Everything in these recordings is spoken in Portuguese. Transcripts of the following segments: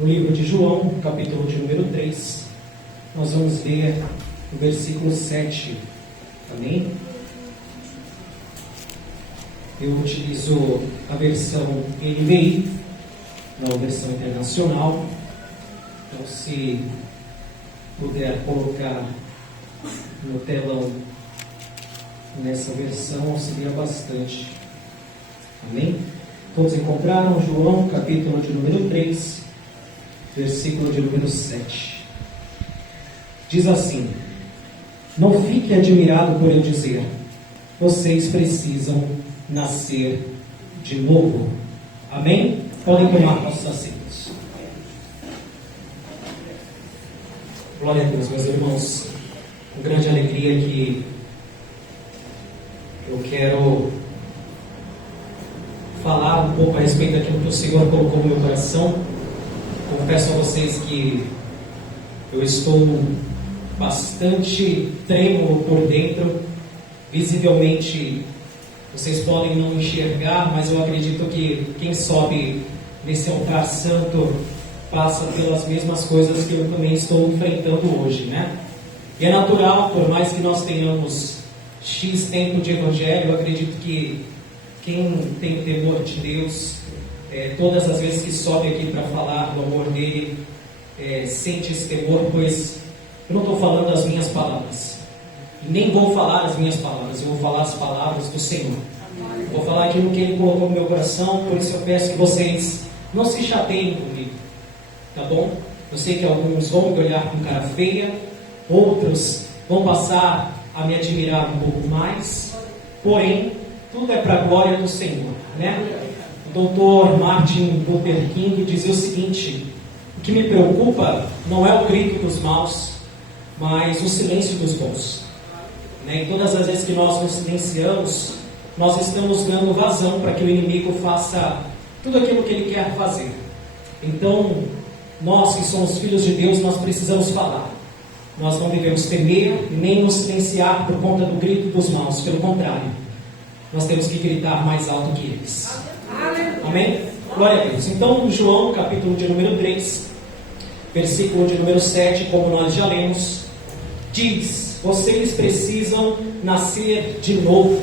No livro de João, capítulo de número 3, nós vamos ler o versículo 7. Amém? Eu utilizo a versão NVI, não a versão internacional. Então, se puder colocar no telão nessa versão, auxilia bastante. Amém? Todos encontraram João, capítulo de número 3, versículo de número 7. Diz assim: não fique admirado por eu dizer, vocês precisam nascer de novo. Amém? Podem tomar nossos assentos. Glória a Deus, meus irmãos. Com grande alegria que eu quero falar um pouco a respeito daquilo que o Senhor colocou no meu coração. Confesso a vocês que eu estou bastante trêmulo por dentro. Visivelmente vocês podem não enxergar, mas eu acredito que quem sobe nesse altar santo passa pelas mesmas coisas que eu também estou enfrentando hoje, né? E é natural, por mais que nós tenhamos X tempo de evangelho, eu acredito que quem tem o temor de Deus, todas as vezes que sobe aqui para falar do amor dele, sente esse temor, pois eu não estou falando as minhas palavras, e nem vou falar as minhas palavras, eu vou falar as palavras do Senhor. Vou falar aquilo que Ele colocou no meu coração, por isso eu peço que vocês não se chateiem comigo, tá bom? Eu sei que alguns vão me olhar com cara feia, outros vão passar a me admirar um pouco mais, porém, tudo é para a glória do Senhor, né? O doutor Martin Luther King dizia o seguinte: o que me preocupa não é o grito dos maus, mas o silêncio dos bons. Né? E todas as vezes que nós nos silenciamos, nós estamos dando vazão para que o inimigo faça tudo aquilo que ele quer fazer. Então, nós que somos filhos de Deus, nós precisamos falar. Nós não devemos temer, nem nos silenciar por conta do grito dos maus. Pelo contrário, nós temos que gritar mais alto que eles. Amém? Glória a Deus. Então, João, capítulo de número 3, versículo de número 7, como nós já lemos, diz: vocês precisam nascer de novo.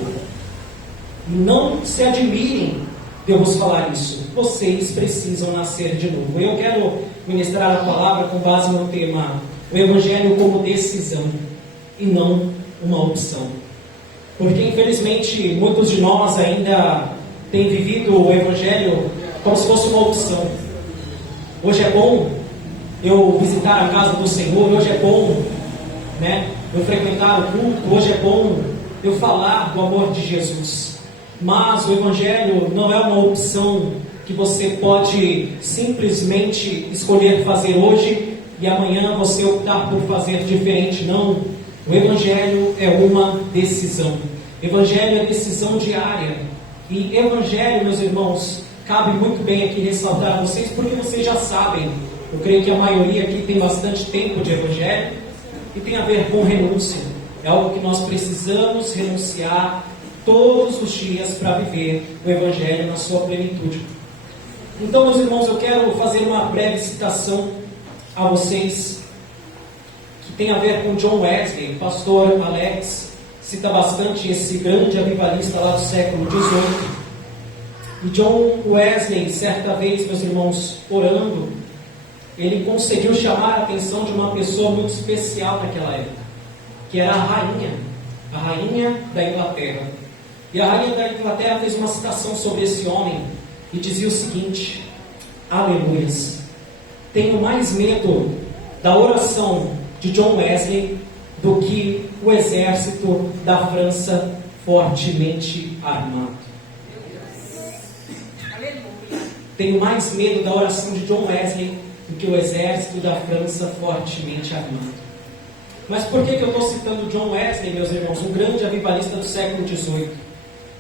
Não se admirem de eu vos falar isso. Vocês precisam nascer de novo. Eu quero ministrar a palavra com base no tema o Evangelho como decisão e não uma opção. Porque infelizmente muitos de nós ainda têm vivido o Evangelho como se fosse uma opção. Hoje é bom eu visitar a casa do Senhor, hoje é bom, né, eu frequentar o culto, hoje é bom eu falar do amor de Jesus. Mas o Evangelho não é uma opção que você pode simplesmente escolher fazer hoje e amanhã você optar por fazer diferente. Não, o Evangelho é uma decisão. Evangelho é decisão diária. E Evangelho, meus irmãos, cabe muito bem aqui ressaltar a vocês, porque vocês já sabem. Eu creio que a maioria aqui tem bastante tempo de Evangelho e tem a ver com renúncia. É algo que nós precisamos renunciar todos os dias para viver o Evangelho na sua plenitude. Então, meus irmãos, eu quero fazer uma breve citação a vocês que tem a ver com John Wesley. O pastor Alex cita bastante esse grande avivalista lá do século XVIII. E John Wesley, certa vez, meus irmãos, orando, ele conseguiu chamar a atenção de uma pessoa muito especial naquela época, que era a rainha da Inglaterra. E a rainha da Inglaterra fez uma citação sobre esse homem e dizia o seguinte: aleluias, tenho mais medo da oração de John Wesley do que o exército da França fortemente armado. Tenho mais medo da oração de John Wesley do que o exército da França fortemente armado. Mas por que eu estou citando John Wesley, meus irmãos, um grande avivalista do século XVIII?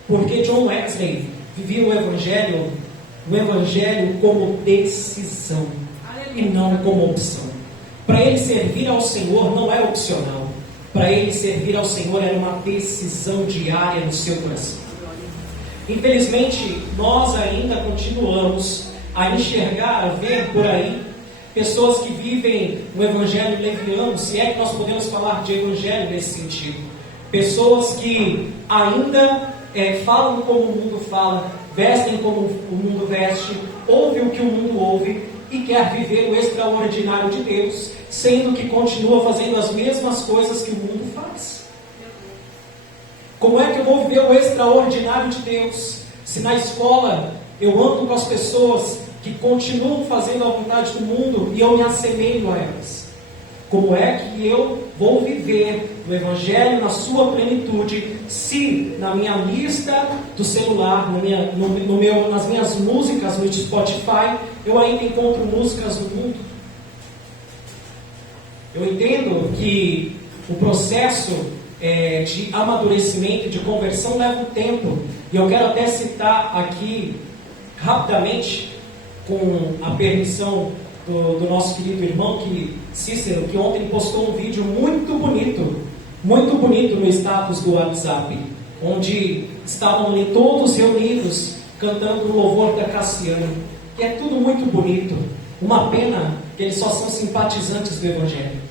Porque John Wesley vivia o Evangelho como decisão e não como opção. Para ele servir ao Senhor não era opcional. Para ele servir ao Senhor era uma decisão diária no seu coração. Infelizmente, nós ainda continuamos a enxergar, a ver por aí pessoas que vivem um evangelho leviano, se é que nós podemos falar de evangelho nesse sentido. Pessoas que ainda falam como o mundo fala, vestem como o mundo veste, ouvem o que o mundo ouve e quer viver o extraordinário de Deus, sendo que continua fazendo as mesmas coisas que o mundo faz. Como é que eu vou viver o extraordinário de Deus, se na escola eu ando com as pessoas que continuam fazendo a vontade do mundo e eu me assemelho a elas? Como é que eu vou viver o Evangelho na sua plenitude, se na minha lista do celular, nas minhas músicas no Spotify, eu ainda encontro músicas do mundo? Eu entendo que o processo de amadurecimento, de conversão, leva um tempo. E eu quero até citar aqui, rapidamente, com a permissão do nosso querido irmão Cícero, que ontem postou um vídeo muito bonito no status do WhatsApp, onde estavam ali todos reunidos, cantando o louvor da Cassiane, que é tudo muito bonito. Uma pena que eles só são simpatizantes do Evangelho.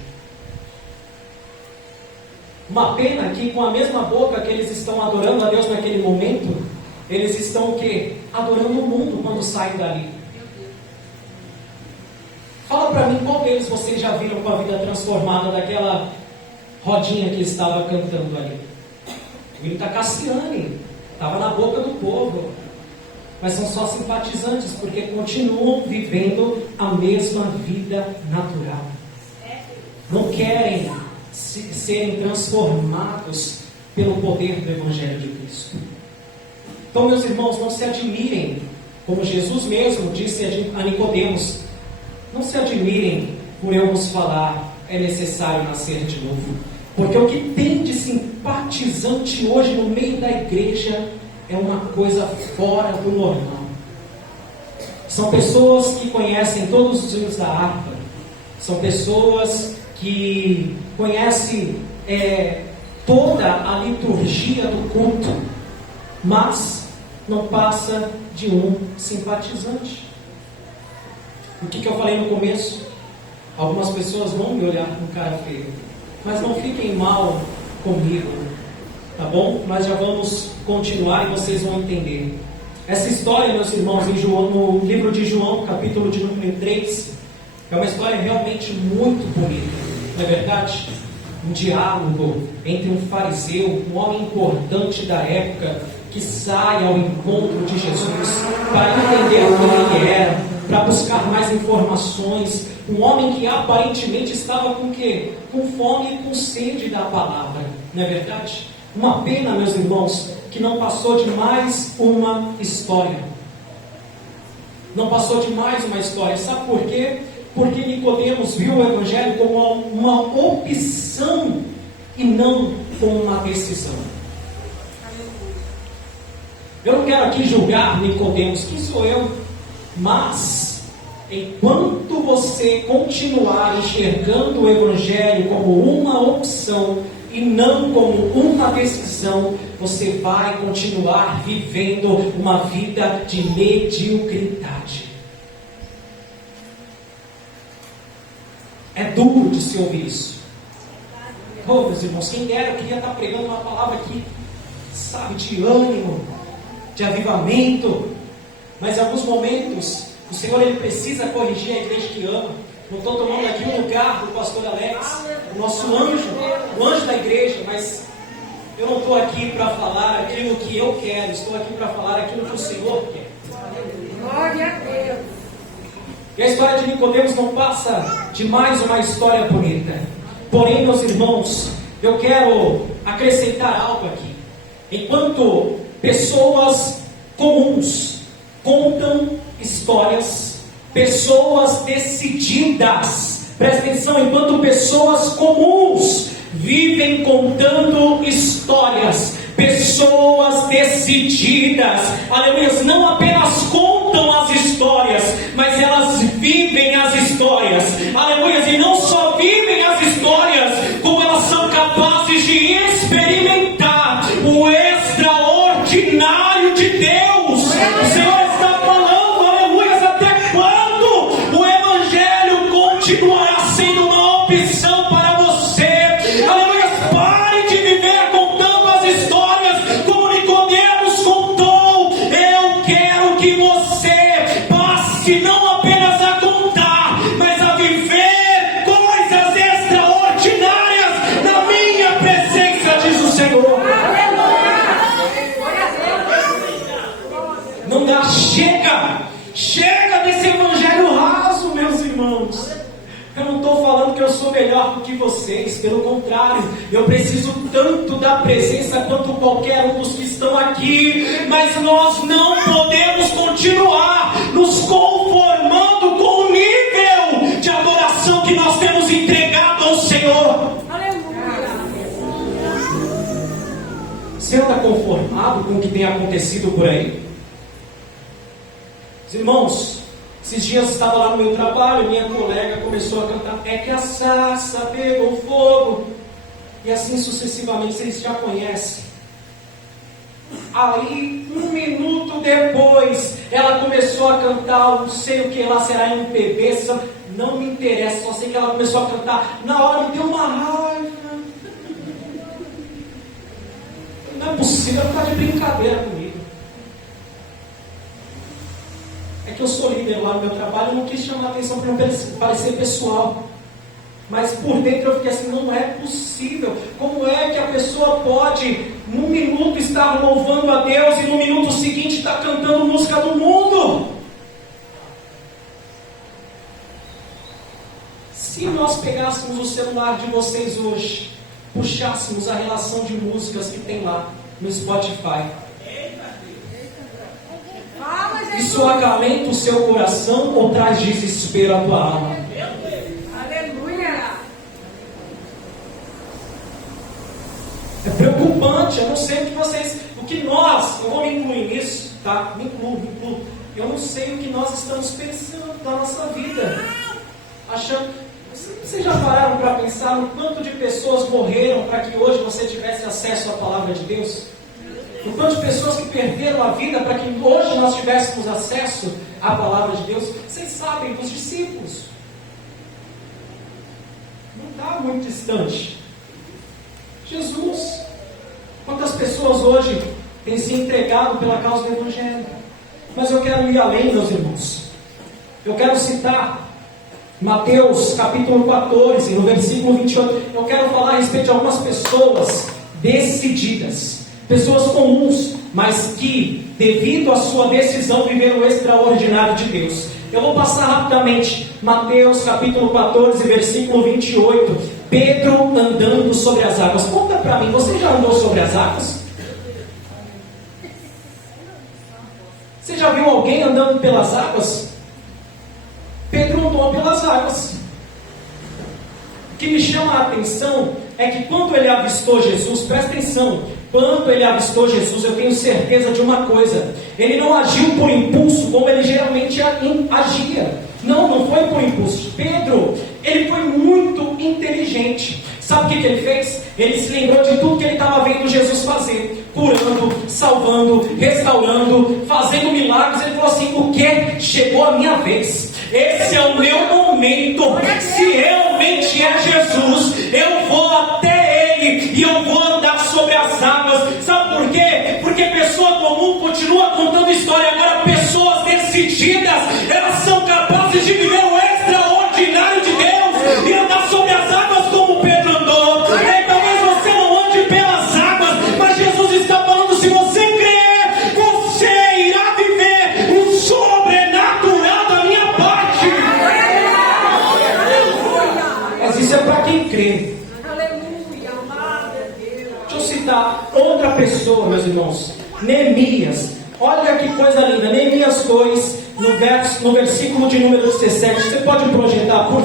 Uma pena que com a mesma boca que eles estão adorando a Deus naquele momento, eles estão o quê? Adorando o mundo quando saem dali. Fala para mim, qual deles vocês já viram com a vida transformada daquela rodinha que estava cantando ali? O hino da Cassiane, estava na boca do povo, mas são só simpatizantes, porque continuam vivendo a mesma vida natural. Não querem serem transformados pelo poder do Evangelho de Cristo. Então, meus irmãos, não se admirem, como Jesus mesmo disse a Nicodemos, não se admirem por eu vos falar, é necessário nascer de novo. Porque o que tem de simpatizante hoje no meio da igreja é uma coisa fora do normal. São pessoas que conhecem todos os hinos da harpa, são pessoas que conhecem toda a liturgia do culto, mas não passa de um simpatizante. O que eu falei no começo? Algumas pessoas vão me olhar com cara feia, mas não fiquem mal comigo, tá bom? Nós já vamos continuar e vocês vão entender. Essa história, meus irmãos, no livro de João, capítulo de número 3, é uma história realmente muito bonita, não é verdade? Um diálogo entre um fariseu, um homem importante da época, que sai ao encontro de Jesus para entender quem ele era, para buscar mais informações. Um homem que aparentemente estava com quê? Com fome e com sede da palavra, não é verdade? Uma pena, meus irmãos, que não passou de mais uma história. Não passou de mais uma história. Sabe por quê? Porque Nicodemos viu o Evangelho como uma opção e não como uma decisão. Eu não quero aqui julgar Nicodemos, quem sou eu? Mas, enquanto você continuar enxergando o Evangelho como uma opção e não como uma decisão, você vai continuar vivendo uma vida de mediocridade. É duro de se ouvir isso. Oh, meus irmãos, quem dera, eu queria estar pregando uma palavra aqui, sabe, de ânimo, de avivamento. Mas em alguns momentos, o Senhor ele precisa corrigir a igreja que ama. Não estou tomando aqui o lugar do pastor Alex, o nosso anjo, o anjo da igreja, mas eu não estou aqui para falar aquilo que eu quero, estou aqui para falar aquilo que o Senhor quer. Glória a Deus. E a história de Nicodemos não passa de mais uma história bonita. Porém, meus irmãos, eu quero acrescentar algo aqui. Enquanto pessoas comuns contam histórias, pessoas decididas, presta atenção, enquanto pessoas comuns vivem contando histórias, pessoas decididas, aleluia, não apenas contam as histórias, mas elas vivem as histórias, aleluia, e não só vivem as histórias, como elas são capazes de experimentar o extraordinário de Deus. O Senhor está falando, aleluia, até quando o Evangelho continuará sendo uma opção para você. Aleluia, pare de viver contando as histórias como Nicodemos contou. Eu quero que você passe não apenas a contar, mas a viver coisas extraordinárias na minha presença, diz o Senhor. Não dá, chega desse evangelho raso, meus irmãos. Eu não estou falando que eu sou melhor do que vocês, pelo contrário, eu preciso tanto da presença quanto qualquer um dos que estão aqui, mas nós não podemos continuar nos conformando com o nível de adoração que nós temos entregado ao Senhor. Você está conformado com o que tem acontecido por aí? Irmãos, esses dias eu estava lá no meu trabalho, minha colega começou a cantar "É que a sarça pegou fogo", e assim sucessivamente, vocês já conhecem. Aí, 1 minuto depois, ela começou a cantar, não sei o que lá, será MPB, não me interessa, só sei que ela começou a cantar, na hora me deu uma raiva. Não é possível, ela está de brincadeira comigo. É que eu sou líder lá no meu trabalho, eu não quis chamar a atenção para não parecer pessoal. Mas por dentro eu fiquei assim, não é possível. Como é que a pessoa pode, num minuto, estar louvando a Deus e no minuto seguinte estar cantando música do mundo? Se nós pegássemos o celular de vocês hoje, puxássemos a relação de músicas que tem lá no Spotify, isso acalenta o seu coração ou traz desespero à tua alma? Aleluia! É preocupante, eu não sei o que nós, eu vou me incluir nisso, tá? Me incluo. Eu não sei o que nós estamos pensando na nossa vida. Vocês já pararam para pensar no quanto de pessoas morreram para que hoje você tivesse acesso à palavra de Deus? O quanto de pessoas que perderam a vida para que hoje nós tivéssemos acesso à palavra de Deus? Vocês sabem dos discípulos. Não está muito distante. Jesus. Quantas pessoas hoje têm se entregado pela causa do Evangelho? Mas eu quero ir além, meus irmãos. Eu quero citar Mateus capítulo 14, no versículo 28. Eu quero falar a respeito de algumas pessoas decididas. Pessoas comuns, mas que, devido à sua decisão, viveram o extraordinário de Deus. Eu vou passar rapidamente. Mateus capítulo 14, versículo 28. Pedro andando sobre as águas. Conta para mim, você já andou sobre as águas? Você já viu alguém andando pelas águas? Pedro andou pelas águas. O que me chama a atenção é que quando ele avistou Jesus, presta atenção, quando ele avistou Jesus, eu tenho certeza de uma coisa: ele não agiu por impulso como ele geralmente agia. Não foi por impulso. Pedro, ele foi muito inteligente. Sabe o que ele fez? Ele se lembrou de tudo que ele estava vendo Jesus fazer: curando, salvando, restaurando, fazendo milagres. Ele falou assim: o que? Chegou a minha vez. Esse é o meu momento. Se realmente é Jesus, eu vou até Ele e eu vou andar sobre as águas. Sabe por quê? Porque pessoa comum continua contando história. Agora pessoas decididas, elas são capazes de viver o extraordinário de Deus e andar sobre as águas como Pedro andou. E talvez você não ande pelas águas, mas Jesus está falando: se você crer, você irá viver o sobrenatural da minha parte. Mas isso é para quem crê. Deixa eu citar outra pessoa, meus irmãos. Neemias. Olha que coisa linda. Neemias 2, no versículo de número 17. Você pode projetar, por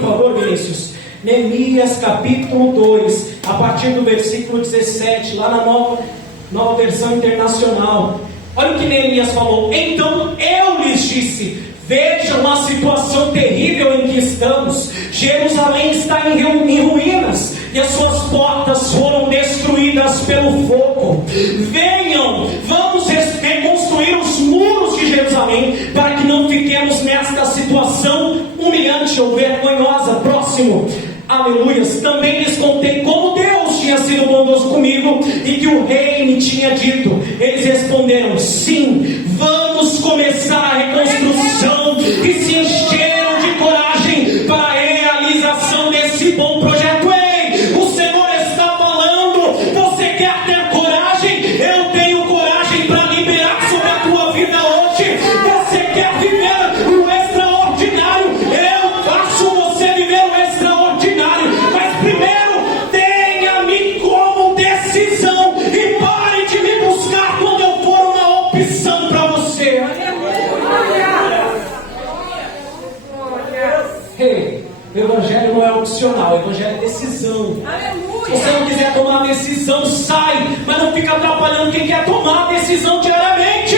favor, Vinícius? Neemias capítulo 2, a partir do versículo 17, lá na nova versão internacional. Olha o que Neemias falou: então eu lhes disse, vejam a situação terrível em que estamos. Jerusalém está em ruínas e as suas portas foram destruídas pelo fogo. Venham, vamos reconstruir os muros de Jerusalém, para que não fiquemos nesta situação humilhante. humilhante ou vergonhosa, próximo. Aleluias. Também lhes contei como Deus tinha sido bondoso comigo e que o rei me tinha dito. Eles responderam: sim, vamos começar a reconstrução, e se encheram de coragem para a realização desse bom projeto. Ei, o Senhor está falando, você quer ter coragem? Eu tenho coragem para liberar sobre a tua vida hoje. Você quer viver o extraordinário? Eu faço você viver o extraordinário, mas primeiro tenha-me como decisão e pare de me buscar quando eu for uma opção para você. Ei, o evangelho não é opcional, o evangelho é decisão. Se você não quiser tomar decisão, sai, mas não fica atrapalhando quem quer tomar decisão diariamente.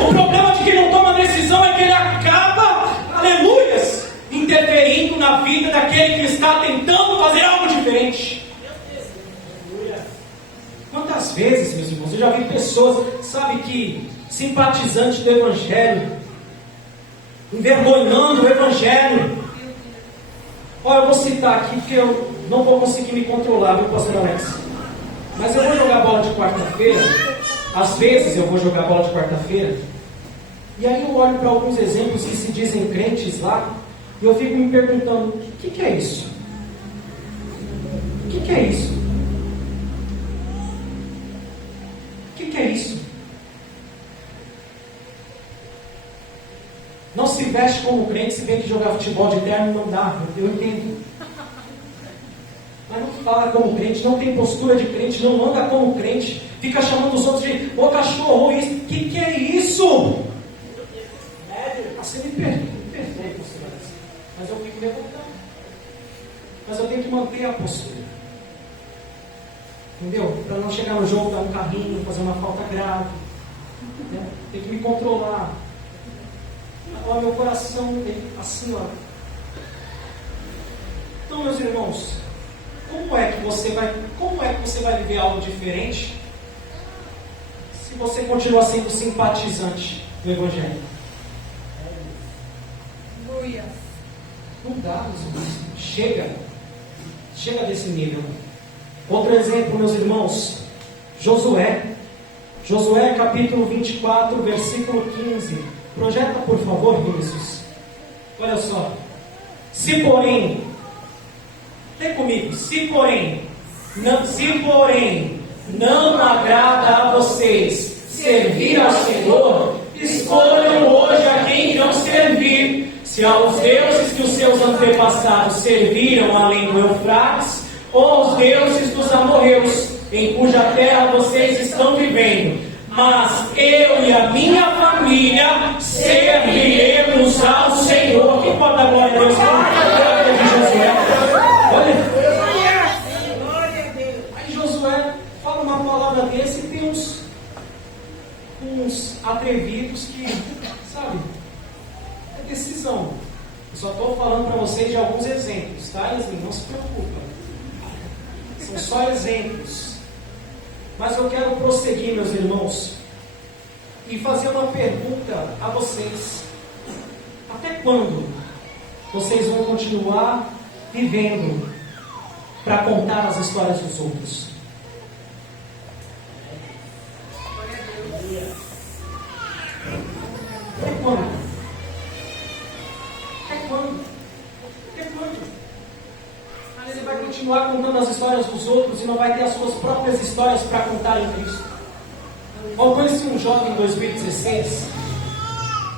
O problema de quem não toma decisão é que ele acaba, aleluias, interferindo na vida daquele que está tentando fazer algo diferente. Quantas vezes, meus irmãos, eu já vi pessoas, sabe, que simpatizantes do evangelho, envergonhando o evangelho. Olha, eu vou citar aqui porque eu não vou conseguir me controlar, viu, pastor Alex? Mas eu vou jogar bola de quarta-feira. Às vezes eu vou jogar bola de quarta-feira. E aí eu olho para alguns exemplos que se dizem crentes lá, e eu fico me perguntando: o que é isso? O que é isso? O que é isso? Não se veste como crente, se bem que jogar futebol de terno não dá, eu entendo. Mas não fala como crente, não tem postura de crente, não anda como crente, fica chamando os outros de ô cachorro, isso. O que é isso? Você me perdoe, mas eu fico levantando. Mas eu tenho que manter a postura. Entendeu? Para não chegar no jogo, dar um carrinho, fazer uma falta grave. Né? Tem que me controlar. Olha, meu coração, assim, ó. Então, meus irmãos, como é que você vai viver algo diferente se você continua sendo simpatizante do evangelho? Não dá, meus irmãos. Chega desse nível. Outro exemplo, meus irmãos, Josué capítulo 24, versículo 15. Projeta, por favor, Vinícius. Olha só. Se porém, lê comigo. Se porém não agrada a vocês servir ao Senhor, escolham hoje a quem irão servir. Se aos deuses que os seus antepassados serviram além do Eufrates, ou aos deuses dos amorreus, em cuja terra vocês estão vivendo. Mas eu e a minha família serviremos ao Senhor. Quem pode dar glória a Deus? Olha. Aí Josué fala uma palavra desse e tem uns atrevidos que, sabe, é decisão. Eu só estou falando para vocês de alguns exemplos, tá, Yasmin? Não se preocupa. São só exemplos. Mas eu quero prosseguir, meus irmãos, e fazer uma pergunta a vocês. Até quando vocês vão continuar vivendo para contar as histórias dos outros? Até quando? Até quando? Até quando? Você vai continuar contando as histórias dos outros e não vai ter as suas próprias histórias para contar em Cristo. Eu conheci um jovem em 2016,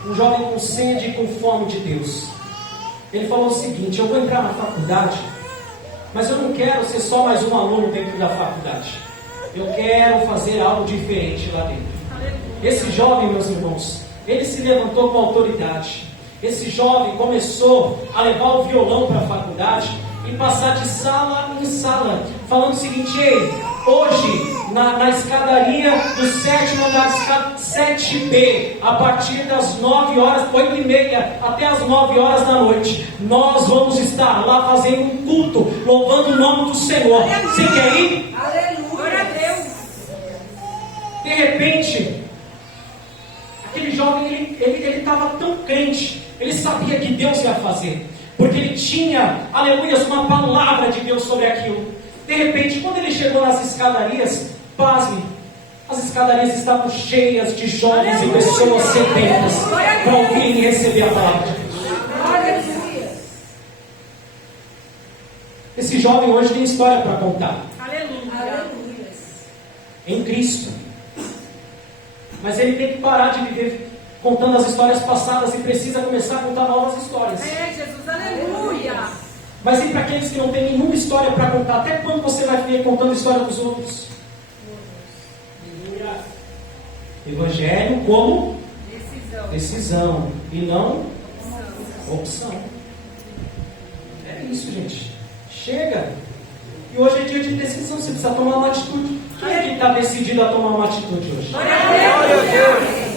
um jovem com sede e com fome de Deus. Ele falou o seguinte: eu vou entrar na faculdade, mas eu não quero ser só mais um aluno dentro da faculdade. Eu quero fazer algo diferente lá dentro. Esse jovem, meus irmãos, ele se levantou com autoridade. Esse jovem começou a levar o violão para a faculdade e passar de sala em sala, falando o seguinte: ei, hoje, na escadaria do 7º andar, 7B, a partir das 9 horas, 8h30, até as 9 horas da noite, nós vamos estar lá fazendo um culto, louvando o nome do Senhor. Você quer ir? Aleluia, Deus. De repente, aquele jovem, ele estava tão crente Ele sabia que Deus ia fazer, porque ele tinha, aleluia, uma palavra de Deus sobre aquilo. De repente, quando ele chegou nas escadarias, pasme, as escadarias estavam cheias de jovens e pessoas sedentas para ouvirem e receber a palavra de Deus. Esse jovem hoje tem história para contar. Em Cristo. Mas ele tem que parar de viver contando as histórias passadas e precisa começar a contar novas histórias. Jesus, aleluia. Mas e para aqueles que não têm nenhuma história para contar? Até quando você vai viver contando a história dos outros? Evangelho como decisão e não opção. É isso, gente. Chega. E hoje é dia de decisão. Você precisa tomar uma atitude. Quem é que está decidido a tomar uma atitude hoje? Glória a Deus.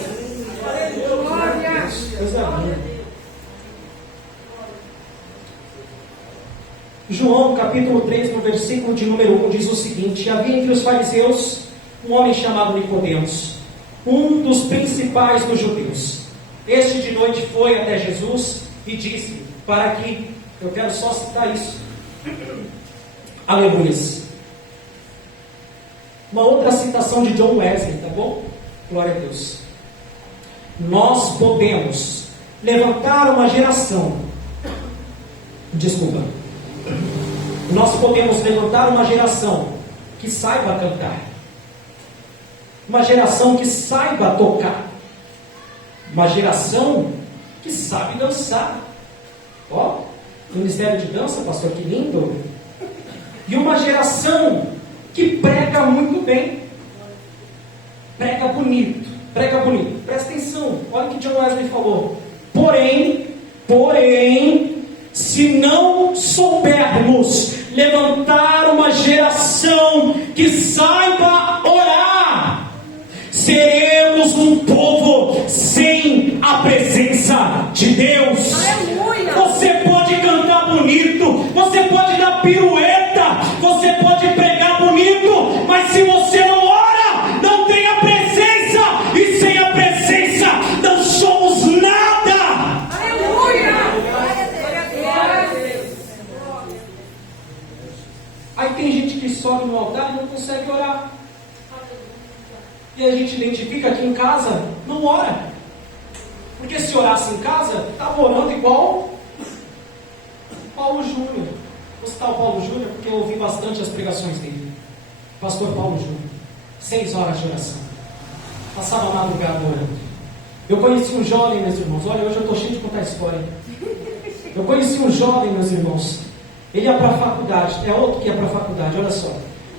Coisa linda. João capítulo 3, no versículo de número 1, diz o seguinte: havia entre os fariseus um homem chamado Nicodemos, um dos principais dos judeus. Este de noite foi até Jesus e disse, para que, eu quero só citar isso, aleluia. Uma outra citação de John Wesley, tá bom? Glória a Deus. Nós podemos levantar uma geração, nós podemos levantar uma geração que saiba cantar, uma geração que saiba tocar, uma geração que sabe dançar. Ó, ministério de dança, pastor, que lindo! E uma geração que prega muito bem, prega bonito, presta atenção, olha o que John Wesley falou. Porém, se não soubermos levantar uma geração que saiba orar, seremos um povo sem a presença de Deus. Aleluia. Você pode cantar bonito, você pode dar pirueta, você pode pregar bonito, mas se você não ora, não tem a presença, e sem a presença não somos nada. Aleluia. Aí tem gente que sobe no altar e não consegue orar. E a gente identifica que em casa não ora. Porque se orasse em casa, estava orando igual Paulo Júnior. Vou citar o Paulo Júnior porque eu ouvi bastante as pregações dele. Pastor Paulo Júnior. 6 horas de oração. Passava a madrugada orando. Eu conheci um jovem, meus irmãos. Olha, hoje eu estou cheio de contar história. Eu conheci um jovem, meus irmãos. Ele ia para a faculdade. É outro que ia para a faculdade, olha só.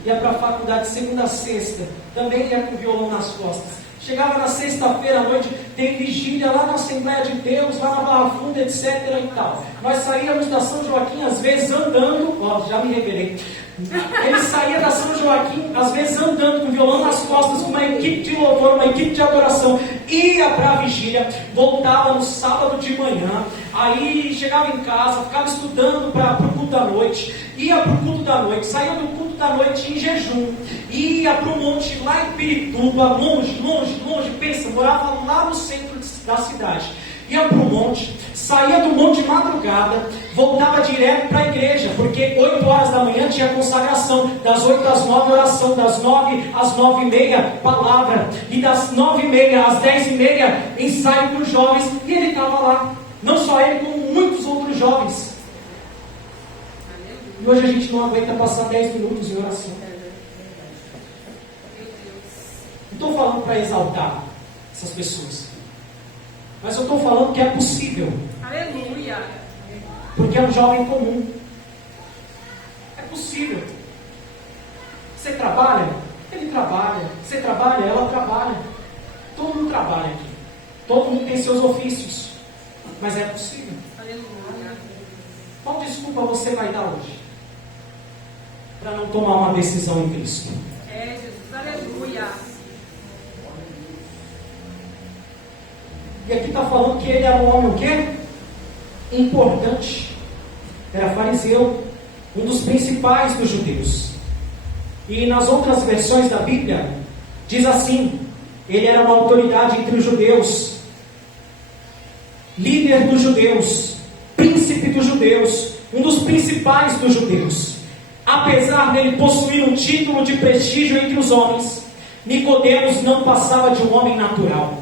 Ia para a faculdade segunda a sexta. Também ia com violão nas costas. Chegava na sexta-feira à noite, tem vigília lá na Assembleia de Deus, lá na Barra Funda, etc. e tal. Nós saíamos da São Joaquim, às vezes andando, ó, já me revelei. Ele saía da São Joaquim, às vezes andando com violão nas costas, com uma equipe de louvor, uma equipe de adoração, ia para a vigília, voltava no sábado de manhã, aí chegava em casa, ficava estudando para o culto da noite, ia para o culto da noite, saía do culto da noite em jejum, ia para o monte lá em Pirituba, longe, pensa, morava lá no centro da cidade. Ia para o monte, saía do monte de madrugada, voltava direto para a igreja, porque 8 horas da manhã tinha consagração, das 8 às 9 oração, das 9 às 9h30 palavra, e das 9h30 às 10h30 ensaio para os jovens, e ele estava lá, não só ele, como muitos outros jovens. E hoje a gente não aguenta passar 10 minutos em oração. Não estou falando para exaltar essas pessoas, mas eu estou falando que é possível. Aleluia. Porque é um jovem comum. É possível. Você trabalha? Ele trabalha. Você trabalha? Ela trabalha. Todo mundo trabalha aqui. Todo mundo tem seus ofícios. Mas é possível. Aleluia. Qual desculpa você vai dar hoje para não tomar uma decisão em Cristo? É, Jesus. Aleluia. E aqui está falando que ele era um homem o quê? Importante. Era fariseu, um dos principais dos judeus. E nas outras versões da Bíblia, diz assim: ele era uma autoridade entre os judeus. líder dos judeus, príncipe dos judeus, um dos principais dos judeus. Apesar dele possuir um título de prestígio entre os homens, Nicodemos não passava de um homem natural.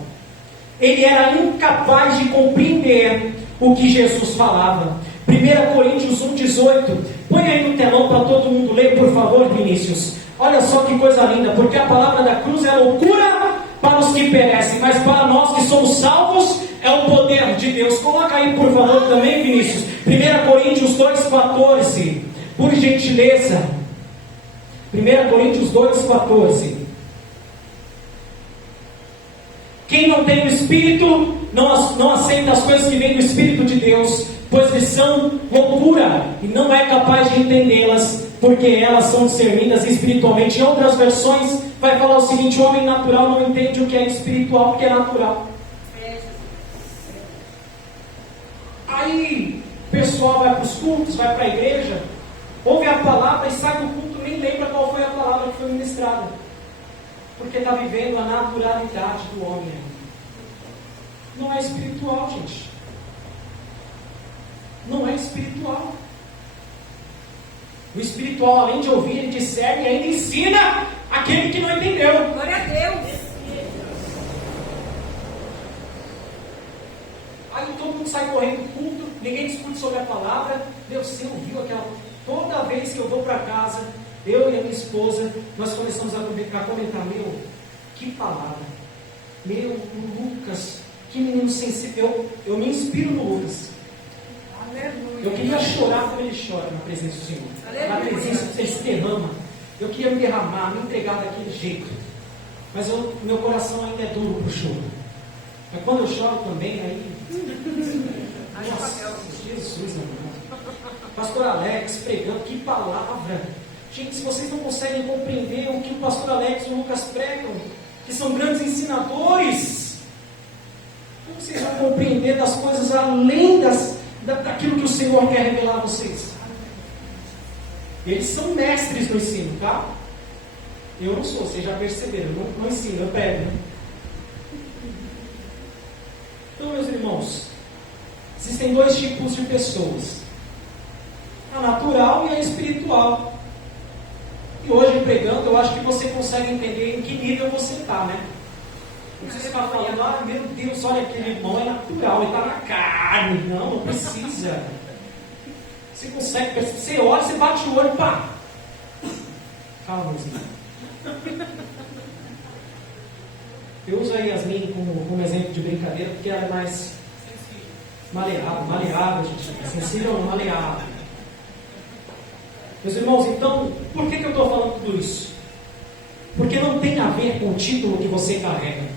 Ele era incapaz de compreender o que Jesus falava. 1 Coríntios 1,18. Põe aí no telão para todo mundo ler, por favor, Vinícius. Olha só que coisa linda, porque a palavra da cruz é loucura para os que perecem, mas para nós que somos salvos é o poder de Deus. Coloca aí, por favor, também, Vinícius. 1 Coríntios 2,14. Por gentileza. 1 Coríntios 2,14. Quem não tem o Espírito, não aceita as coisas que vêm do Espírito de Deus, pois eles são loucura, e não é capaz de entendê-las, porque elas são discernidas espiritualmente. Em outras versões, vai falar o seguinte: o homem natural não entende o que é espiritual, porque é natural. Aí, o pessoal vai para os cultos, vai para a igreja, ouve a palavra e sai do culto, nem lembra qual foi a palavra que foi ministrada, porque está vivendo a naturalidade do homem. Não é espiritual, gente. Não é espiritual. O espiritual, além de ouvir, ele discerne e ainda ensina aquele que não entendeu. Glória a Deus. Aí todo mundo sai correndo do culto, ninguém discute sobre a palavra. Deus, você ouviu aquela... Toda vez que eu vou para casa, eu e a minha esposa, nós começamos a comentar: meu, que palavra, meu, o Lucas, que menino sensível. Eu me inspiro no Lucas. Aleluia. Eu queria chorar como ele chora na presença do Senhor. Aleluia. Na presença do Senhor, ele se derrama. Eu queria me derramar, me entregar daquele jeito, mas meu coração ainda é duro para o choro. Mas quando eu choro também, aí... Nossa, Jesus amado. Pastor Alex pregando, que palavra. Gente, se vocês não conseguem compreender o que o pastor Alex e o Lucas pregam, que são grandes ensinadores, como vocês vão compreender das coisas além daquilo que o Senhor quer revelar a vocês? Eles são mestres no ensino, tá? Eu não sou, vocês já perceberam, não ensino, eu prego, né? Então, meus irmãos, existem dois tipos de pessoas: a natural e a espiritual. E hoje, pregando, eu acho que você consegue entender em que nível você está, né? Não precisa ficar falando: ah, meu Deus, olha, aquele irmão é natural, ele está na carne. Não precisa. Você consegue perceber, você olha, você bate o olho, pá! Calma, meus irmãos. Eu uso a Yasmin como exemplo de brincadeira, porque ela é mais maleável, gente. Sensível ou maleável. Meus irmãos, então, por que eu estou falando tudo isso? Porque não tem a ver com o título que você carrega.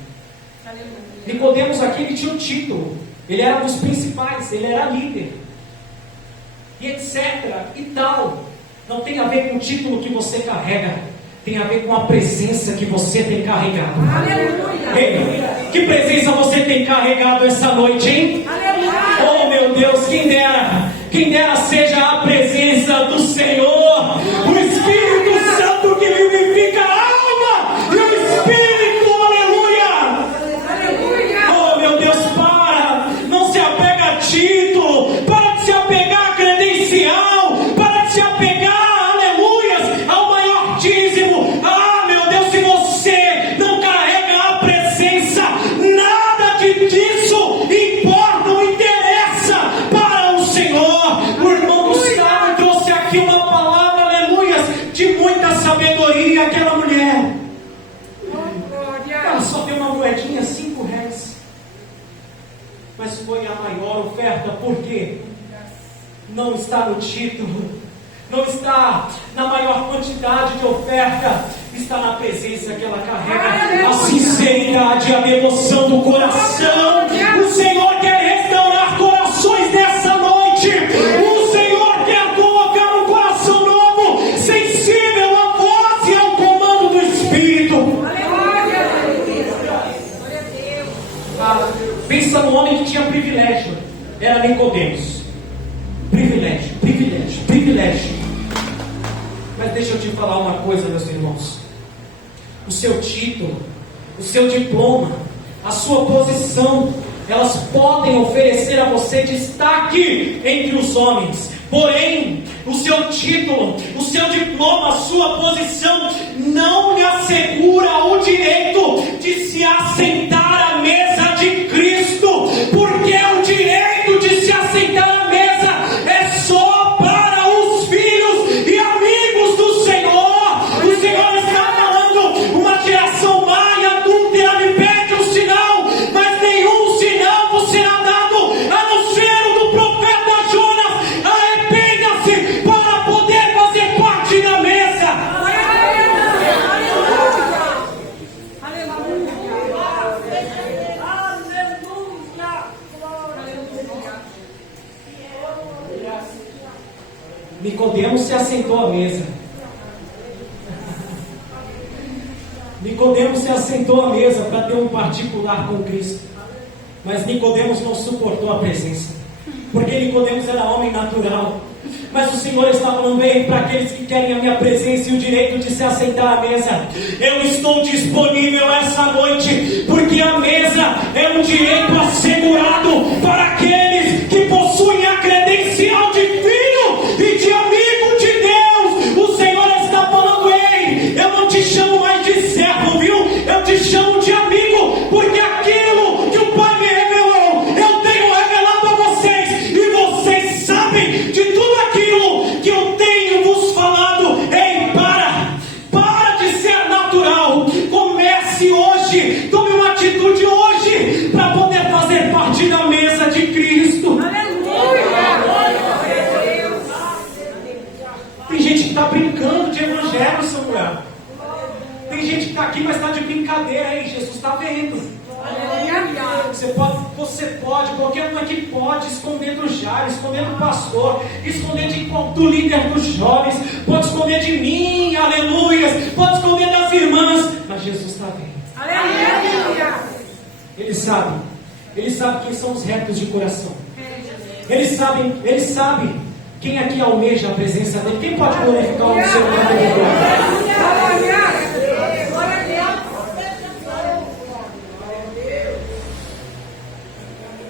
Nicodemos aqui, ele tinha um título. Ele era um dos principais, ele era líder. E etc. e tal. Não tem a ver com o título que você carrega. Tem a ver com a presença que você tem carregado. Aleluia. Ei, que presença você tem carregado essa noite, hein? Aleluia. Oh, meu Deus, quem dera seja a presença do Senhor, o Espírito Santo que vivifica a alma e o Espírito, aleluia. Oh, meu Deus, não se apega a título, para de se apegar a credencial, para de se apegar, aleluias, ao maior dízimo. Ah, meu Deus, se você não carrega a presença, nada disso importa, não interessa para o Senhor. O irmão Gustavo trouxe aqui uma palavra, aleluias, de muita sabedoria. Aquela mulher, ela só deu uma moedinha, R$5, mas foi a maior oferta. Por quê? Não está no título, não está na maior quantidade de oferta, está na presença que ela carrega, a sinceridade e a devoção do coração. O Senhor quer restaurar corações nessa noite. O Senhor quer colocar um coração novo, sensível à voz e ao comando do Espírito. Pensa no homem que tinha privilégio, era Nicodemos. Privilégio. Mas deixa eu te falar uma coisa, meus irmãos. O seu título, o seu diploma, a sua posição elas podem oferecer a você destaque entre os homens. Porém, o seu título, o seu diploma, a sua posição não lhe assegura o direito de se assentar à mesa de Cristo, porque o direito de se assentar à mesa é só para os filhos e amigos do Senhor. O Senhor está falando, uma geração má e adúltera me pede um sinal, mas nenhum sinal vos será dado, a não ser o do profeta Jonas. Arrependa-se para poder fazer parte da mesa. Nicodemos se assentou à mesa. Nicodemos se assentou à mesa para ter um particular com Cristo. Mas Nicodemos não suportou a presença, porque Nicodemos era homem natural. Mas o Senhor está falando bem para aqueles que querem a minha presença e o direito de se assentar à mesa. Eu estou disponível essa noite, porque a mesa é um direito assegurado para aqueles que possuem a credencial de filho e de amigo de Deus. O Senhor está falando, ei, eu não te chamo mais de servo, viu? Eu te chamo de amigo, porque aquilo que o Pai me revelou, eu tenho revelado a vocês, e vocês sabem de tudo aquilo que eu tenho vos falado. Ei, para de ser natural. Comece hoje, tome uma atitude hoje para poder fazer parte da mesa de Cristo. Tem gente que está brincando de evangelho, Samuel. Tem gente que está aqui, mas está de brincadeira aí. Jesus está vendo. Você pode, qualquer um aqui pode esconder do Jairo, esconder do pastor, esconder do líder dos jovens, pode esconder de mim, aleluia, pode esconder das irmãs, mas Jesus está vendo. Aleluia. Ele sabe quem são os retos de coração. Ele sabe quem aqui almeja a presença dele. Quem pode glorificar o seu nome?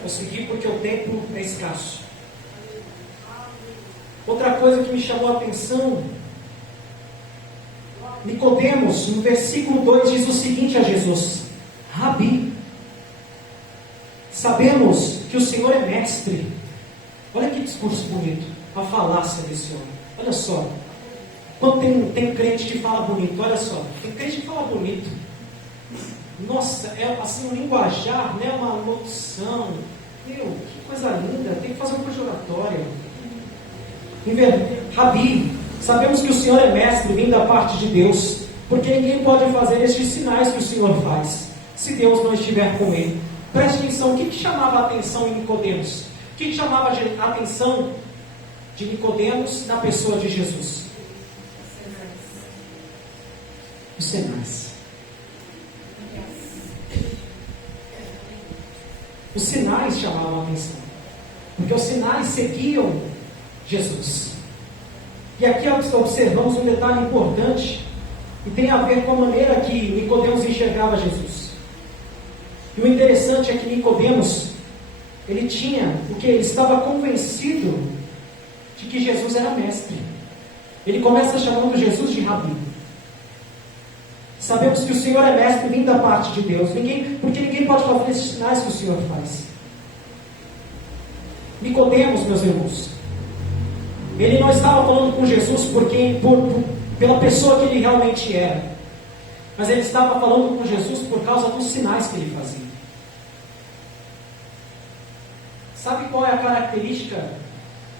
Vou seguir porque o tempo é escasso. Outra coisa que me chamou a atenção, Nicodemos, no versículo 2, diz o seguinte a Jesus: Rabi, sabemos que o Senhor é mestre. Olha que discurso bonito, a falácia desse homem. Olha só, quando tem crente que fala bonito, olha só, tem crente que fala bonito. Nossa, é assim um linguajar, né? Uma locução. Meu, que coisa linda, tem que fazer uma oratória. Rabi, sabemos que o Senhor é mestre, vindo da parte de Deus, porque ninguém pode fazer estes sinais que o Senhor faz, se Deus não estiver com ele. Preste atenção, o que chamava a atenção em Nicodemos? O que chamava a atenção de Nicodemos na pessoa de Jesus? Os sinais. Os sinais chamavam a atenção, porque os sinais seguiam Jesus. E aqui observamos um detalhe importante, e tem a ver com a maneira que Nicodemos enxergava Jesus. E o interessante é que Nicodemos, ele estava convencido de que Jesus era mestre. Ele começa chamando Jesus de Rabi. Sabemos que o Senhor é mestre vindo da parte de Deus, porque ninguém pode fazer esses sinais que o Senhor faz. Nicodemos, meus irmãos, ele não estava falando com Jesus pela pessoa que ele realmente era, mas ele estava falando com Jesus por causa dos sinais que ele fazia. Sabe qual é a característica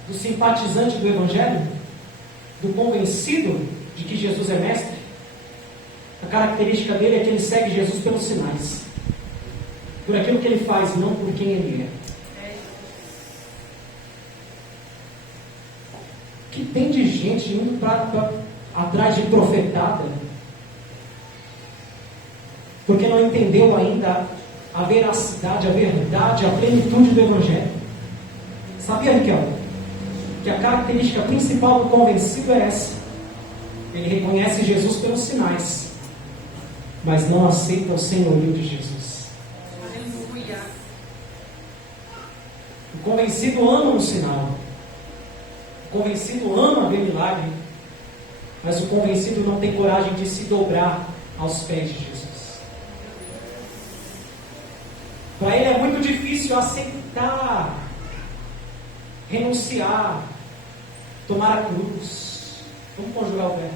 do simpatizante do Evangelho? Do convencido de que Jesus é mestre? A característica dele é que ele segue Jesus pelos sinais, por aquilo que ele faz, não por quem ele é. Que tem de gente indo atrás de profetada, porque não entendeu ainda a veracidade, a verdade, a plenitude do Evangelho. Sabia, Raquel, que a característica principal do convencido é essa: ele reconhece Jesus pelos sinais, mas não aceita o senhorio de Jesus. Aleluia. convencido ama um sinal. O convencido ama ver milagre. Mas o convencido não tem coragem de se dobrar aos pés de Jesus. Para ele é muito difícil aceitar, renunciar, tomar a cruz. Vamos conjugar o verbo.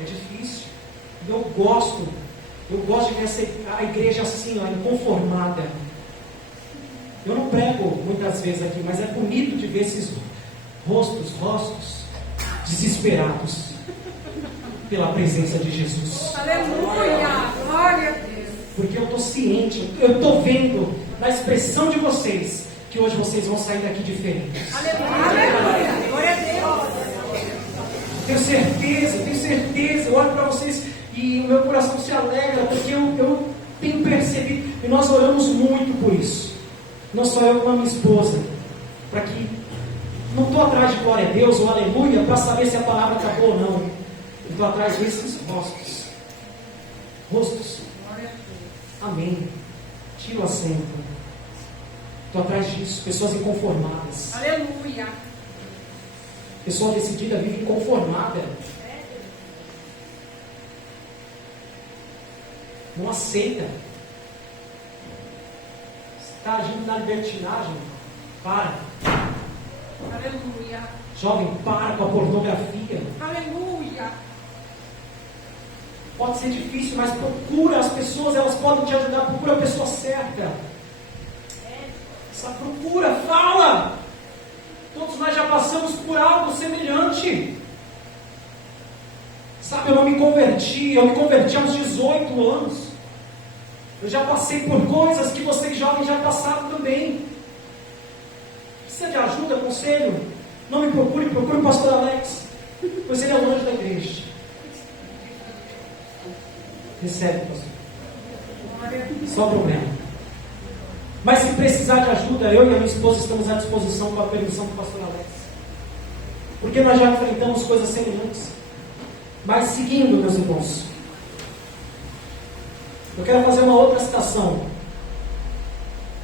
É difícil. Eu gosto de ver a igreja assim, ó, inconformada. Eu não prego muitas vezes aqui, mas é bonito de ver esses rostos desesperados pela presença de Jesus. Aleluia! Glória a Deus! Porque eu estou ciente, eu estou vendo na expressão de vocês que hoje vocês vão sair daqui diferentes. Aleluia! Glória a Deus! Tenho certeza, eu olho para vocês e o meu coração se alegra, porque eu tenho percebido, e nós oramos muito por isso. Não só eu como a minha esposa, para que não estou atrás de glória a Deus ou aleluia para saber se a palavra está boa ou não. Eu estou atrás desses rostos. Amém. Tira o assento. Estou atrás disso. Pessoas inconformadas. Aleluia! Pessoa decidida vive inconformada. Não aceita. Está agindo na libertinagem. Para. Aleluia! Jovem, para com a pornografia. Aleluia! Pode ser difícil, mas procura as pessoas, elas podem te ajudar. Procura a pessoa certa. Procura, fala. Todos nós já passamos por algo semelhante. Sabe, eu me converti aos 18 anos. Eu já passei por coisas que vocês jovens já passaram também. Precisa de ajuda, conselho? Não me procure o pastor Alex, pois ele é o anjo da igreja. Recebe, pastor. Só problema. Mas se precisar de ajuda, eu e a minha esposa estamos à disposição com a permissão do pastor Alex. Porque nós já enfrentamos coisas semelhantes. Mas seguindo, meus irmãos, eu quero fazer uma outra citação.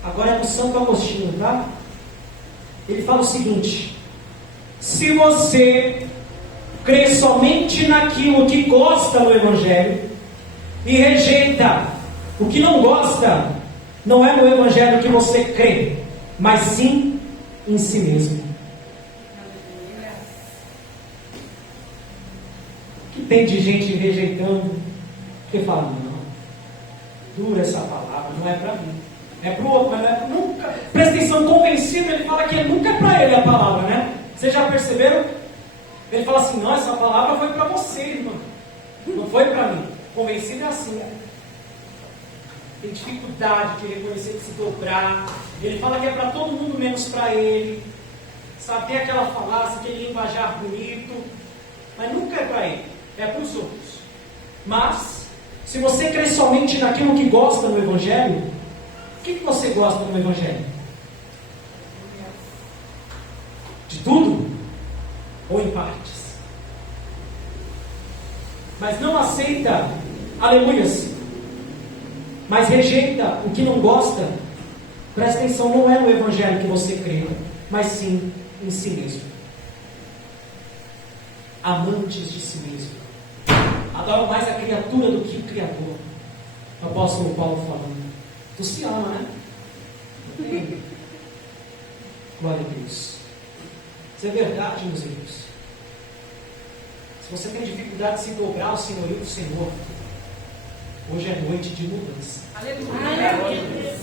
Agora é do Santo Agostinho, tá? Ele fala o seguinte: se você crê somente naquilo que gosta no Evangelho e rejeita o que não gosta, não é no Evangelho que você crê, mas sim em si mesmo. O que tem de gente rejeitando, que fala, não, dura essa palavra, não é para mim, é para o outro, mas não é nunca. Presta atenção, convencido, ele fala que nunca é para ele a palavra, né? Vocês já perceberam? Ele fala assim, não, essa palavra foi para você, irmão, não foi para mim. Convencido é assim, né? Tem dificuldade de reconhecer, de se dobrar. Ele fala que é para todo mundo menos para ele. Sabe, tem aquela falácia, aquele linguajar bonito, mas nunca é para ele, é para os outros. Mas, se você crê somente naquilo que gosta no Evangelho, o que você gosta no Evangelho? De tudo? Ou em partes? Mas não aceita, aleluias, mas rejeita o que não gosta. Presta atenção, não é no Evangelho que você crê, mas sim em si mesmo. Amantes de si mesmo. Adoram mais a criatura do que o Criador. O apóstolo Paulo falando. Tu se ama, né? Glória a Deus. Isso é verdade, meus irmãos. Se você tem dificuldade de se dobrar ao senhorio do Senhor, hoje é noite de mudança. Aleluia!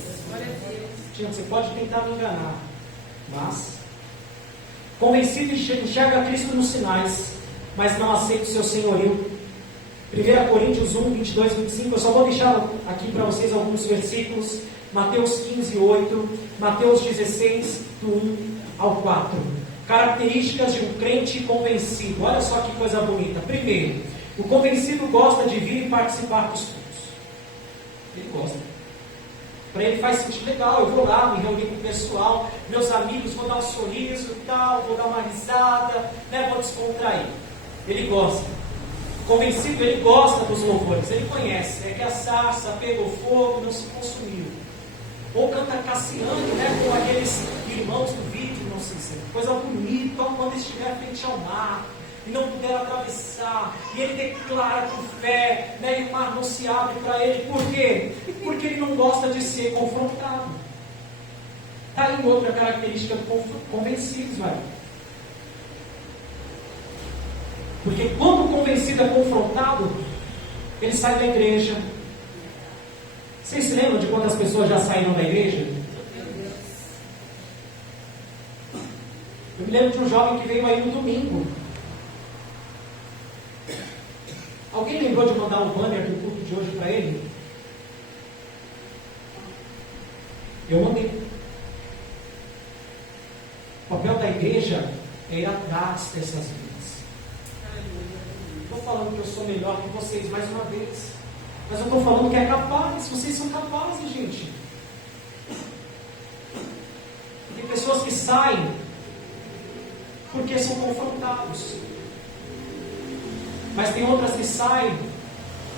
Você pode tentar me enganar, mas convencido enxerga Cristo nos sinais, mas não aceita o seu senhorio. 1 Coríntios 1, 22, 25, eu só vou deixar aqui para vocês alguns versículos. Mateus 15, 8, Mateus 16, do 1 ao 4. Características de um crente convencido. Olha só que coisa bonita. Primeiro, o convencido gosta de vir e participar dos cultos. Ele gosta. Para ele faz sentido, legal, eu vou lá, me reunir com o pessoal, meus amigos, vou dar um sorriso e tal, vou dar uma risada, né, vou descontrair. Ele gosta. Convencido, ele gosta dos louvores, ele conhece, é que a sarça pegou fogo, não se consumiu. Ou canta Cassiane, né, com aqueles irmãos do vídeo, não sei se é coisa bonita, quando estiver frente ao mar e não puder atravessar, e ele declara com fé, né, e o mar não se abre para ele. Por quê? Porque ele não gosta de ser confrontado. Está aí outra característica do convencidos, vai. Porque quando o convencido é confrontado, ele sai da igreja. Vocês se lembram de quantas pessoas já saíram da igreja? Eu me lembro de um jovem que veio aí no domingo. Alguém lembrou de mandar um banner do culto de hoje para ele? Eu mandei. O papel da igreja é ir atrás dessas vidas. Não estou falando que eu sou melhor que vocês, mais uma vez. Mas eu estou falando que é capaz. Vocês são capazes, gente. Tem pessoas que saem porque são confrontados. Mas tem outras que saem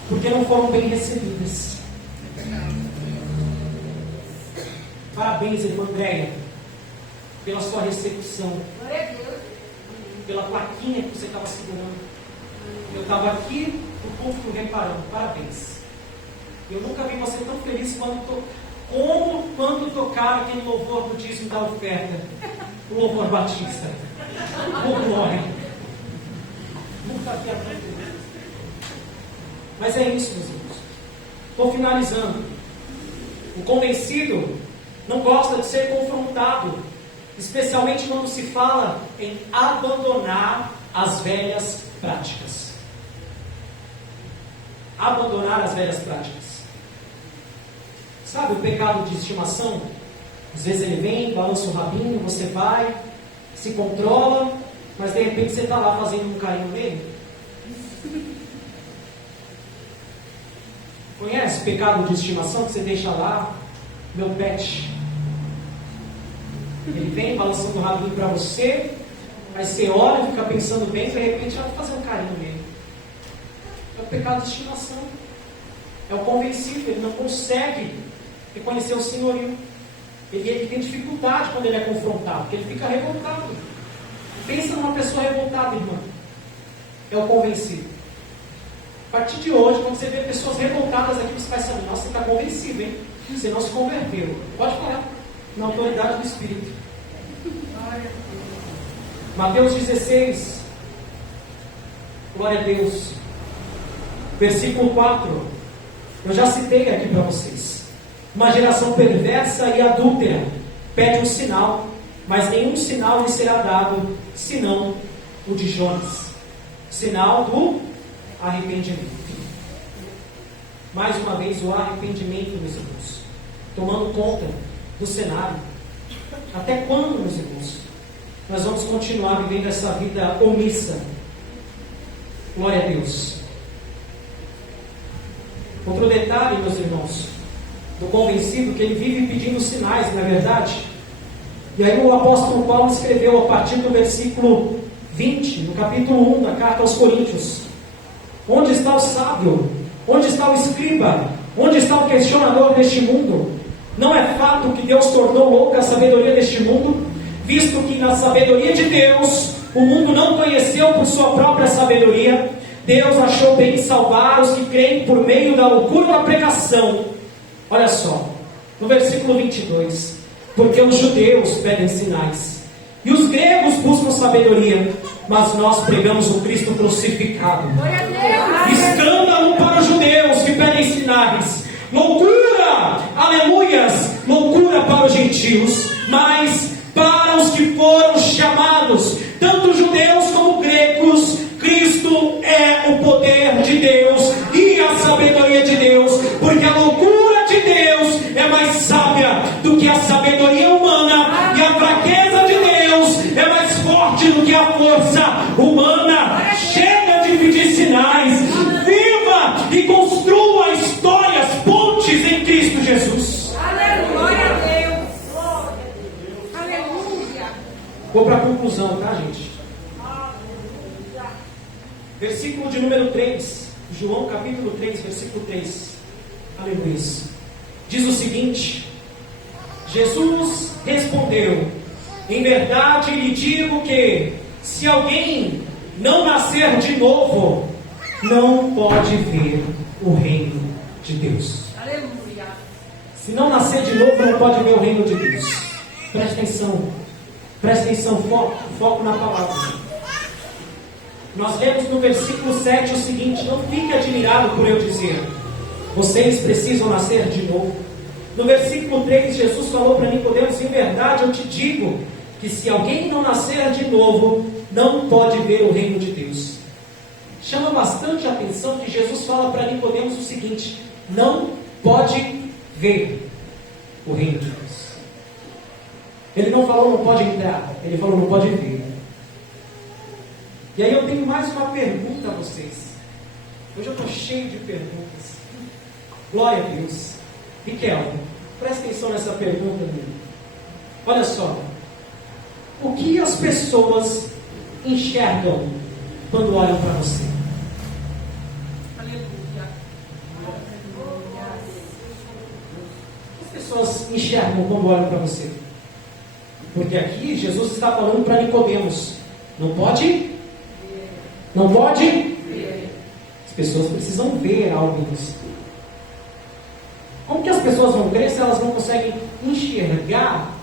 porque não foram bem recebidas. Parabéns, irmã Andréia, pela sua recepção. Glória a Deus. Pela plaquinha que você estava segurando. Eu estava aqui, o público reparando. Parabéns. Eu nunca vi você tão feliz como quando tocaram aquele louvor do dízimo da oferta. O louvor batista. Oh, glória. Nunca vi a tanto. Mas é isso, meus irmãos. Estou finalizando. O convencido não gosta de ser confrontado, especialmente quando se fala em abandonar as velhas práticas. Abandonar as velhas práticas. Sabe o pecado de estimação? Às vezes ele vem, balança o rabinho, você vai, se controla, mas de repente você está lá fazendo um carinho nele. Conhece o pecado de estimação que você deixa lá? Meu pet. Ele vem balançando o rabinho para você, aí você olha, fica pensando bem, de repente vai fazer um carinho nele. É o pecado de estimação. É o convencido, ele não consegue reconhecer o senhorio. Ele tem dificuldade quando ele é confrontado, porque ele fica revoltado. Pensa numa pessoa revoltada, irmã. É o convencido. A partir de hoje, quando você vê pessoas revoltadas aqui, você vai saber, nossa, você está convencido, hein? Você não se converteu. Pode falar. Na autoridade do Espírito. Mateus 16. Glória a Deus. Versículo 4. Eu já citei aqui para vocês. Uma geração perversa e adúltera pede um sinal, mas nenhum sinal lhe será dado, senão o de Jonas. Sinal do arrependimento. Mais uma vez, o arrependimento, meus irmãos, tomando conta do cenário. Até quando, meus irmãos, nós vamos continuar vivendo essa vida omissa? Glória a Deus. Outro detalhe, meus irmãos, do convencido, que ele vive pedindo sinais, não é verdade? E aí o apóstolo Paulo escreveu a partir do versículo 20, no capítulo 1 da carta aos Coríntios: onde está o sábio? Onde está o escriba? Onde está o questionador deste mundo? Não é fato que Deus tornou louca a sabedoria deste mundo, visto que na sabedoria de Deus o mundo não conheceu por sua própria sabedoria. Deus achou bem salvar os que creem por meio da loucura da pregação. Olha só, no versículo 22: porque os judeus pedem sinais e os gregos buscam sabedoria, mas nós pregamos o Cristo crucificado. Escândalo para os judeus que pedem sinais, loucura, aleluias, loucura para os gentios, mas para os que foram chamados, tanto judeus como gregos, Cristo é o poder de Deus e a sabedoria de Deus, porque a loucura de Deus é mais sábia do que a sabedoria humana, e a fraqueza de Deus é mais forte do que a força humana. Chega de pedir sinais, viva e construa histórias, pontes em Cristo Jesus. Aleluia a Deus. Aleluia. Vou para a conclusão, tá, gente? Versículo de número 3, João capítulo 3, versículo 3. Aleluia. Diz o seguinte: Jesus respondeu: em verdade lhe digo que, se alguém não nascer de novo, não pode ver o reino de Deus. Aleluia. Se não nascer de novo, não pode ver o reino de Deus. Presta atenção, foco na palavra. Nós lemos no versículo 7 o seguinte: não fique admirado por eu dizer, vocês precisam nascer de novo. No versículo 3, Jesus falou para Nicodemos: em verdade eu te digo, que se alguém não nascer de novo, não pode ver o reino de Deus. Chama bastante a atenção que Jesus fala para Nicodemos o seguinte: não pode ver o reino de Deus. Ele não falou não pode entrar, ele falou não pode ver. E aí eu tenho mais uma pergunta a vocês. Hoje eu estou cheio de perguntas. Glória a Deus. Miquel, presta atenção nessa pergunta minha. Olha só. O que as pessoas enxergam quando olham para você? Aleluia. O que as pessoas enxergam quando olham para você? Porque aqui Jesus está falando para Nicodemos: não pode? Não pode? As pessoas precisam ver algo em você. Como que as pessoas vão crer se elas não conseguem enxergar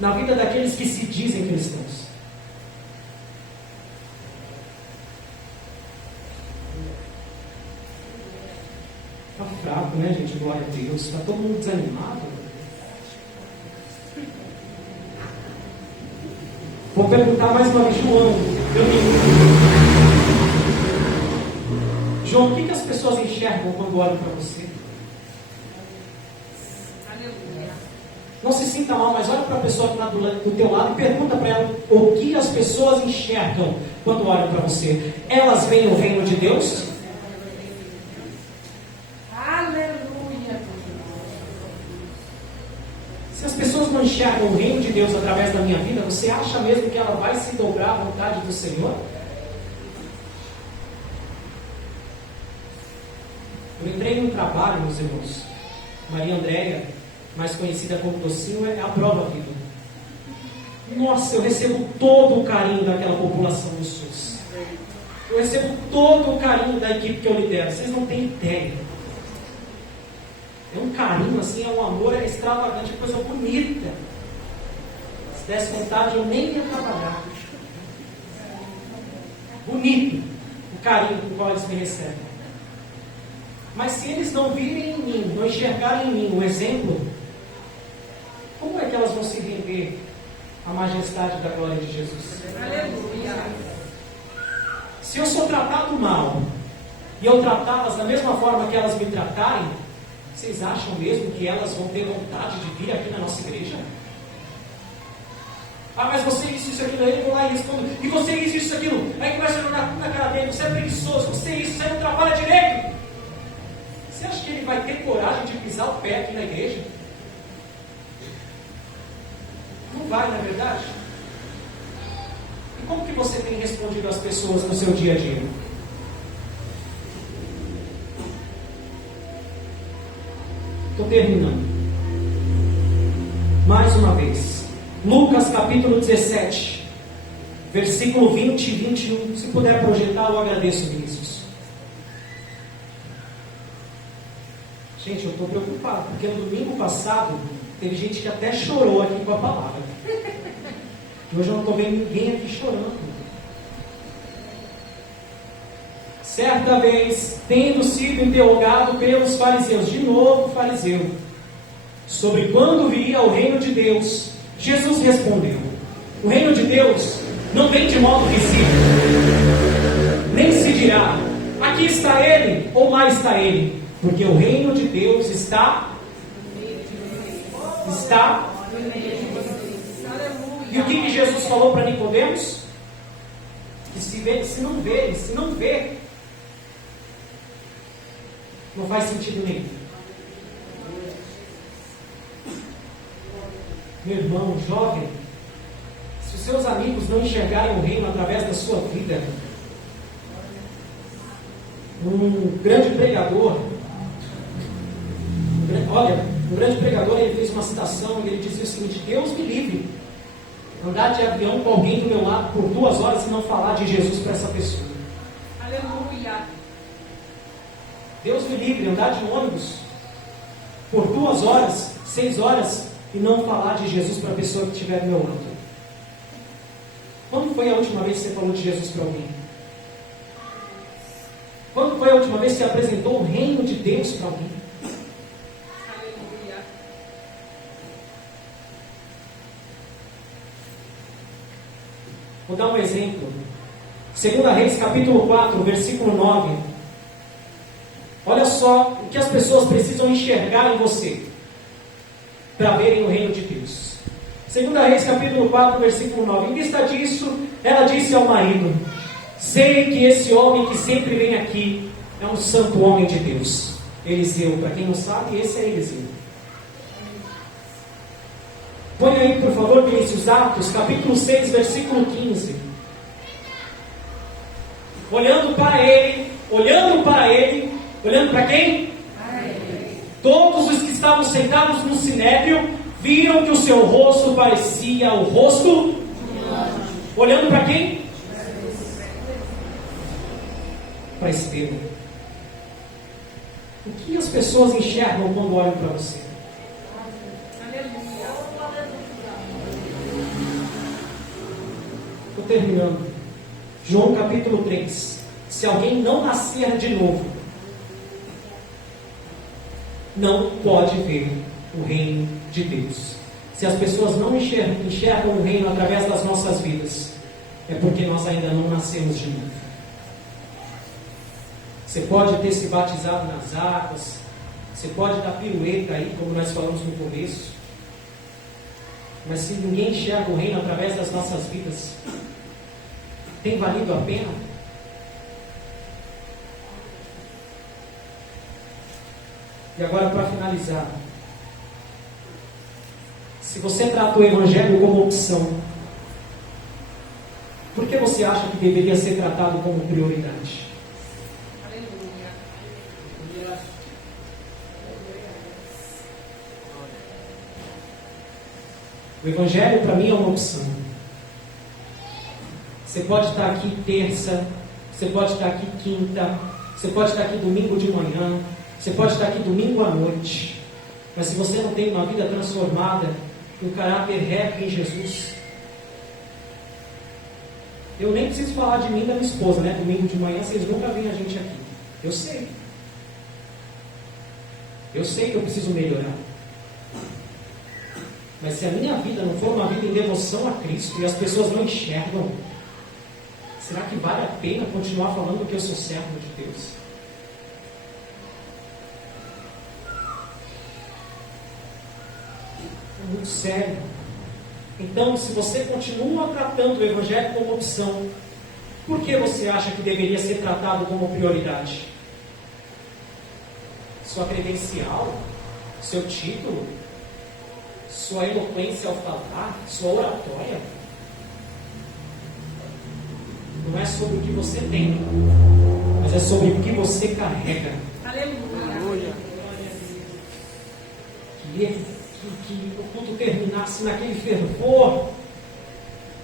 na vida daqueles que se dizem cristãos? Está fraco, né, gente? Glória a Deus. Está todo mundo desanimado. Vou perguntar mais uma vez, João, o que as pessoas enxergam quando olham para você? Aleluia. Não se sinta mal, mas olha para a pessoa que está do teu lado e pergunta para ela o que as pessoas enxergam quando olham para você. Elas veem o reino de Deus? Aleluia. Se as pessoas não enxergam o reino de Deus através da minha vida, você acha mesmo que ela vai se dobrar à vontade do Senhor? Eu entrei num trabalho, meus irmãos. Maria Andréia, mais conhecida como Docinho, é a prova viva. Nossa, eu recebo todo o carinho daquela população do SUS. Eu recebo todo o carinho da equipe que eu lidero. Vocês não têm ideia. É um carinho assim, é um amor, é extravagante, é coisa bonita. Se desse vontade, eu nem ia trabalhar. Bonito o carinho com o qual eles me recebem. Mas se eles não virem em mim, não enxergarem em mim o exemplo, como é que elas vão se render à majestade da glória de Jesus? Aleluia. Se eu sou tratado mal e eu tratá-las da mesma forma que elas me tratarem, vocês acham mesmo que elas vão ter vontade de vir aqui na nossa igreja? Ah, mas você isso, aquilo, aí eu vou lá e respondo. E você isso, aquilo. Aí começa a jogar na cara dele: você é preguiçoso, você não trabalha direito. Você acha que ele vai ter coragem de pisar o pé aqui na igreja? Não vai, não é verdade? E como que você tem respondido às pessoas no seu dia a dia? Estou terminando. Mais uma vez. Lucas capítulo 17, versículo 20 e 21. Se puder projetar, eu agradeço, Vinícius. Gente, eu estou preocupado, porque no domingo passado teve gente que até chorou aqui com a palavra. E hoje eu não estou vendo ninguém aqui chorando. Certa vez, tendo sido interrogado pelos fariseus, de novo fariseu, sobre quando viria o reino de Deus, Jesus respondeu: o reino de Deus não vem de modo visível, nem se dirá, aqui está ele, ou lá está ele, porque o reino de Deus está. E o que Jesus falou para Nicodemos? Que se não vê, não faz sentido nenhum. Meu irmão, jovem, se os seus amigos não enxergarem o reino através da sua vida, um grande pregador, olha, Um grande pregador, ele fez uma citação e ele dizia o seguinte: Deus me livre andar de avião com alguém do meu lado por 2 horas e não falar de Jesus para essa pessoa. Aleluia. Deus me livre andar de ônibus por 2 horas, 6 horas e não falar de Jesus para a pessoa que estiver do meu lado. Quando foi a última vez que você falou de Jesus para alguém? Quando foi a última vez que você apresentou o reino de Deus para alguém? Aleluia. Vou dar um exemplo. 2 Reis, capítulo 4, versículo 9. Olha só o que as pessoas precisam enxergar em você para verem o reino de Deus. 2 Reis, capítulo 4, versículo 9. Em vista disso, ela disse ao marido: sei que esse homem que sempre vem aqui é um santo homem de Deus. Eliseu, para quem não sabe, esse é Eliseu. Põe aí, por favor, Vinícius, Atos, capítulo 6, versículo 15. Olhando para ele, olhando para quem? Todos os que estavam sentados no sinédrio viram que o seu rosto parecia o rosto de um anjo. Olhando para quem? Para Estevão. O que as pessoas enxergam quando olham para você? Estou terminando. João capítulo 3. Se alguém não nascer de novo, não pode ver o reino de Deus. Se as pessoas não enxergam o reino através das nossas vidas, é porque nós ainda não nascemos de novo. Você pode ter se batizado nas águas, você pode dar pirueta aí, como nós falamos no começo, mas se ninguém enxerga o reino através das nossas vidas, tem valido a pena? E agora, para finalizar, se você trata o Evangelho como opção, por que você acha que deveria ser tratado como prioridade? Aleluia. O Evangelho para mim é uma opção. Você pode estar aqui terça, você pode estar aqui quinta, você pode estar aqui domingo de manhã, você pode estar aqui domingo à noite, mas se você não tem uma vida transformada, um caráter reto em Jesus, eu nem preciso falar de mim e da minha esposa, né? Domingo de manhã vocês nunca veem a gente aqui. Eu sei que eu preciso melhorar. Mas se a minha vida não for uma vida em devoção a Cristo e as pessoas não enxergam, será que vale a pena continuar falando que eu sou servo de Deus? É muito sério. Então, se você continua tratando o Evangelho como opção, por que você acha que deveria ser tratado como prioridade? Sua credencial? Seu título? Sua eloquência ao falar? Sua oratória? Não é sobre o que você tem, mas é sobre o que você carrega. Aleluia. Que o culto terminasse naquele fervor,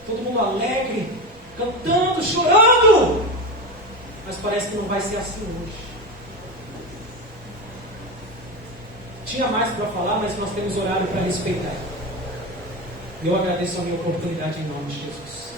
todo mundo alegre, cantando, chorando, mas parece que não vai ser assim hoje. Tinha mais para falar, mas nós temos horário para respeitar. Eu agradeço a minha oportunidade em nome de Jesus.